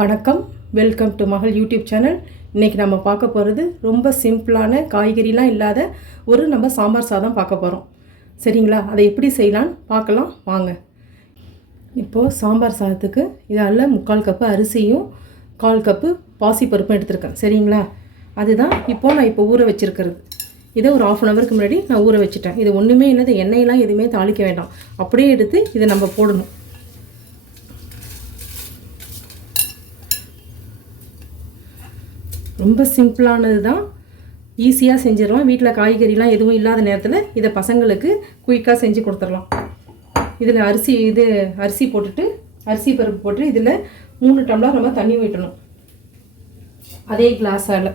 வணக்கம், welcome to மகள் YouTube channel. இன்றைக்கி நம்ம பார்க்க போகிறது ரொம்ப சிம்பிளான காய்கறிலாம் இல்லாத ஒரு நம்ம சாம்பார் சாதம் பார்க்க போகிறோம். சரிங்களா? அதை எப்படி செய்யலான்னு பார்க்கலாம் வாங்க. இப்போது சாம்பார் சாதத்துக்கு இதால் 3/4 கப்பு அரிசியும் 1/4 கப்பு பாசிப்பருப்பும் எடுத்திருக்கேன். சரிங்களா? அதுதான் நான் ஊற வச்சுருக்கிறது. இதை ஒரு 1/2 ஹவருக்கு முன்னாடி நான் ஊற வச்சுட்டேன். இது ஒன்றுமே இல்லை, எண்ணெயெல்லாம் எதுவுமே தாளிக்க வேண்டாம். அப்படியே எடுத்து இதை நம்ம போடணும். ரொம்ப சிம்பிளானது தான், ஈஸியாக செஞ்சிடலாம். வீட்டில் காய்கறிலாம் எதுவும் இல்லாத நேரத்தில் இதை பசங்களுக்கு குயிக்காக செஞ்சு கொடுத்துடலாம். இதில் அரிசி போட்டுட்டு அரிசி பருப்பு போட்டு இதில் 3 டம்ளர் நம்ம தண்ணி ஊற்றணும். அதே கிளாஸால்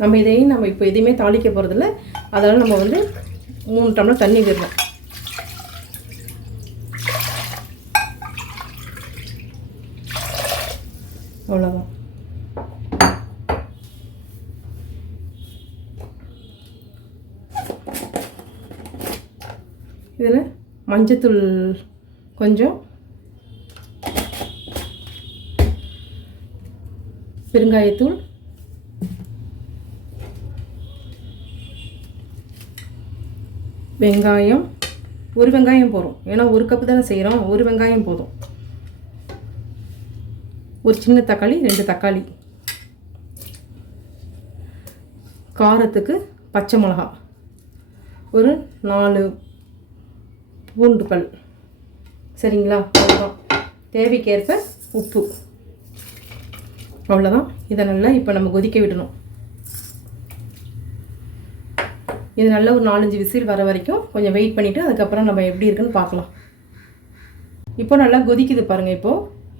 நம்ம இப்போ எதையுமே தாளிக்க போகிறதில்ல. அதனால் நம்ம 3 டம்ளர் தண்ணி விடுறோம். அவ்வளோதான். இதில் மஞ்சத்தூள் கொஞ்சம், பெருங்காயத்தூள், வெங்காயம், ஒரு வெங்காயம் போதும். ஏன்னா 1 கப்பு தானே செய்கிறோம், ஒரு வெங்காயம் போதும். ஒரு சின்ன தக்காளி, 2 தக்காளி, காரத்துக்கு பச்சை மிளகா, ஒரு 4 பூண்டு பல். சரிங்களா? அவ்வளோதான். தேவைக்கேற்ப உப்பு. அவ்வளோதான். இதை நல்லா இப்போ நம்ம கொதிக்க விடணும். இது நல்லா ஒரு 4-5 விசில் வர வரைக்கும் கொஞ்சம் வெயிட் பண்ணிவிட்டு அதுக்கப்புறம் நம்ம எப்படி இருக்குன்னு பார்க்கலாம். இப்போ நல்லா கொதிக்குது பாருங்கள்.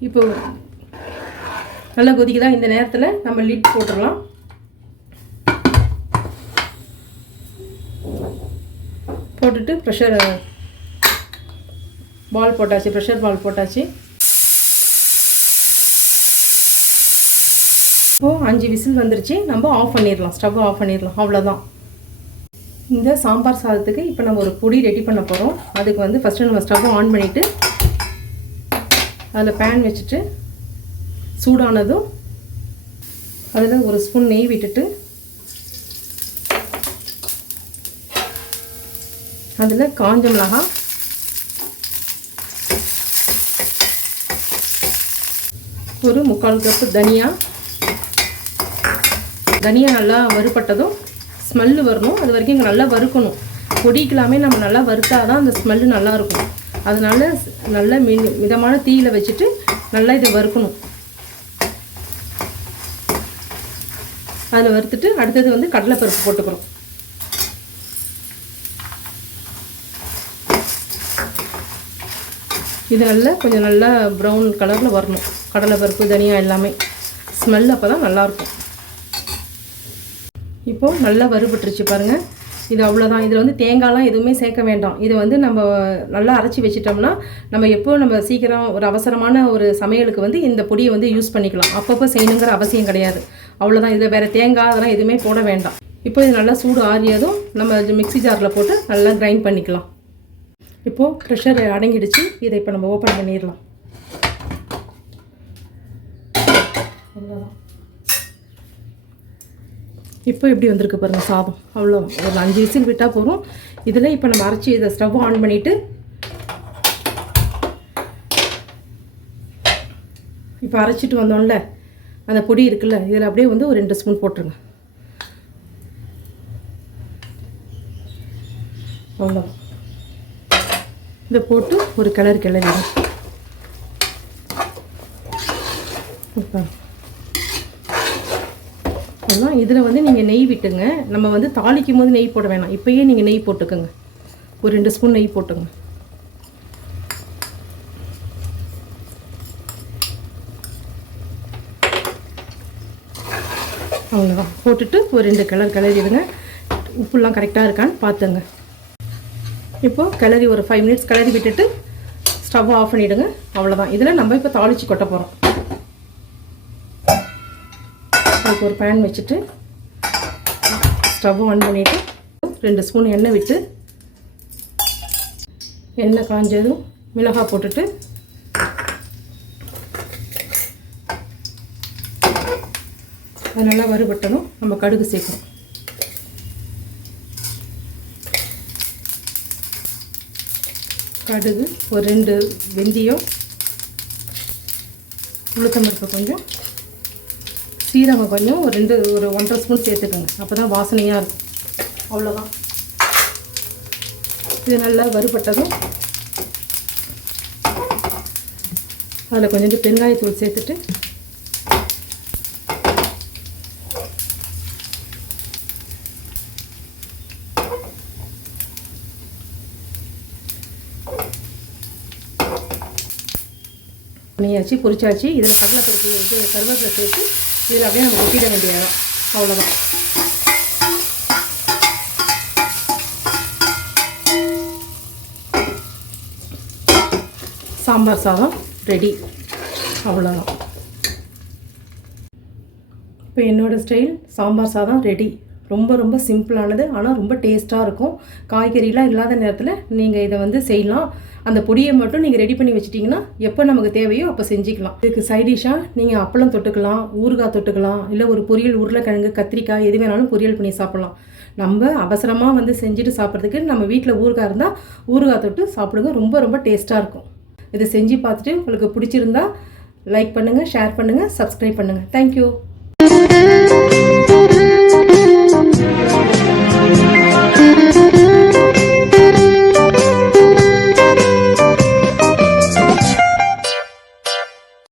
இப்போ நல்லா கொதிக்குதா? இந்த நேரத்தில் நம்ம லிட் போட்டுடலாம். போட்டுட்டு ப்ரெஷர் பால் போட்டாச்சு, ப்ரெஷர் பால் போட்டாச்சு. இப்போது 5 விசில் வந்துருச்சு. நம்ம ஆஃப் பண்ணிடலாம், ஸ்டவ் ஆஃப் பண்ணிடலாம். அவ்வளோதான். இந்த சாம்பார் சாதத்துக்கு இப்போ நம்ம ஒரு பொடி ரெடி பண்ண போகிறோம். அதுக்கு ஃபஸ்ட்டு நம்ம ஸ்டவ் ஆன் பண்ணிவிட்டு அதில் பேன் வச்சுட்டு சூடானதும் அதில் ஒரு ஸ்பூன் நெய் விட்டுட்டு அதில் காஞ்ச மிளகாய், ஒரு 3/4 கப்பு தனியா நல்லா வறுபட்டதும் ஸ்மெல்லு வரணும். அது வரைக்கும் இங்கே நல்லா வறுக்கணும். பொடிக்கலாமே நம்ம நல்லா வறுத்தாதான் அந்த ஸ்மெல்லு நல்லாயிருக்கும். அதனால நல்லா மிதமான தீயில் வச்சுட்டு நல்லா இதை வறுக்கணும். அதில் வறுத்துட்டு அடுத்தது கடலைப்பருப்பு போட்டுக்கிறோம். இது கொஞ்சம் நல்லா ப்ரௌன் கலரில் வரணும். கடலைப்பருப்பு, தனியா எல்லாமே ஸ்மெல் அப்போ தான் நல்லாயிருக்கும். இப்போது நல்லா வறுபட்டுருச்சு பாருங்கள். இது அவ்வளோதான். இதில் தேங்காய்லாம் எதுவுமே சேர்க்க வேண்டாம். இதை நம்ம நல்லா அரைச்சி வச்சிட்டோம்னா நம்ம சீக்கிரம் ஒரு அவசரமான ஒரு சமையலுக்கு இந்த பொடியை யூஸ் பண்ணிக்கலாம். அப்பப்போ செய்யணுங்கிற அவசியம் கிடையாது. அவ்வளோதான். இதில் வேறு தேங்காய் அதெல்லாம் எதுவுமே போட வேண்டாம். இப்போ இது நல்லா சூடு ஆறியதும் நம்ம மிக்ஸி ஜாரில் போட்டு நல்லா கிரைண்ட் பண்ணிக்கலாம். இப்போது ப்ரெஷர் அடங்கிடுச்சு. இதை இப்போ நம்ம ஓப்பன் பண்ணிடலாம். அவ்வளோதான். இப்போ எப்படி வந்திருக்கு பாருங்கள் சாதம். அவ்வளோ ஒரு 5 விசில் விட்டால் போதும். இதில் இப்போ நம்ம அரைச்சி இதை ஸ்டவ் ஆன் பண்ணிவிட்டு இப்போ அரைச்சிட்டு வந்தோம்ல அந்த பொடி இருக்குல்ல, இதில் அப்படியே ஒரு 2 ஸ்பூன் போட்டுருங்க. அவ்வளோ. இதை போட்டு ஒரு கிளறிடும். அதான் இதில் நீங்கள் நெய் விட்டுங்க. நம்ம தாளிக்கும் போது நெய் போட வேணாம். இப்போயே நீங்கள் நெய் போட்டுக்கோங்க. ஒரு 2 ஸ்பூன் நெய் போட்டுங்க. அவ்வளோதான். போட்டுட்டு ஒரு 2 கிளறிடுங்க. உப்புலாம் கரெக்டாக இருக்கான்னு பார்த்துங்க. இப்போது கிளறி ஒரு 5 மினிட்ஸ் கிளறி விட்டுட்டு ஸ்டவ் ஆஃப் பண்ணிவிடுங்க. அவ்வளோதான். இதில் நம்ம இப்போ தாளித்து கொட்ட போகிறோம். அதுக்கு ஒரு பேன் வச்சுட்டு ஸ்டவ் ஆன் பண்ணிவிட்டு 2 ஸ்பூன் எண்ணெய் விட்டு எண்ணெய் காஞ்சதும் மிளகாய் போட்டுட்டு அது நல்லா வறுபட்டணும். நம்ம கடுகு சேர்க்கணும். கடுகு ஒரு 2 வெந்தயம், உளுத்தம்பருப்பு கொஞ்சம், சீரகம் கொஞ்சம் ஒரு 1.5 ஸ்பூன் சேர்த்துக்கோங்க. அப்போ தான் வாசனையாக இருக்கும். அவ்வளோதான். இது நல்லா வறுபட்டதும் அதில் கொஞ்சோண்டு பெருங்காயத்தூள் சேர்த்துட்டு பண்ணியாச்சு, பொரிச்சாச்சு. இதில் கடலைப்பருப்பு கருவேப்பிலை சேர்த்து இதில் அப்படியே நம்ம கொட்டிட வேண்டிய இடம். அவ்வளோதான். சாம்பார் சாதம் ரெடி. அவ்வளோதான். இப்போ என்னோடய ஸ்டைல் சாம்பார் சாதம் ரெடி. ரொம்ப ரொம்ப சிம்பிளானது, ஆனால் ரொம்ப டேஸ்ட்டாக இருக்கும். காய்கறிலாம் இல்லாத நேரத்தில் நீங்கள் இதை வந்து செய்யலாம். அந்த பொடியை மட்டும் நீங்கள் ரெடி பண்ணி வச்சிட்டிங்கன்னா எப்போ நமக்கு தேவையோ அப்போ செஞ்சுக்கலாம். இதுக்கு சைடிஷாக நீங்கள் அப்பளம் தொட்டுக்கலாம், ஊறுகாய் தொட்டுக்கலாம், இல்லை ஒரு பொரியல், உருளைக்கிழங்கு, கத்திரிக்காய் எது வேணாலும் பொரியல் பண்ணி சாப்பிட்லாம். நம்ம அவசரமாக வந்து செஞ்சுட்டு சாப்பிட்றதுக்கு நம்ம வீட்டில் ஊறுகாய் இருந்தால் ஊறுகாய் தொட்டு சாப்பிடுங்க. ரொம்ப ரொம்ப டேஸ்ட்டாக இருக்கும். இதை செஞ்சு பார்த்துட்டு உங்களுக்கு பிடிச்சிருந்தா லைக் பண்ணுங்கள், ஷேர் பண்ணுங்கள், சப்ஸ்கிரைப் பண்ணுங்கள். தேங்க்யூ.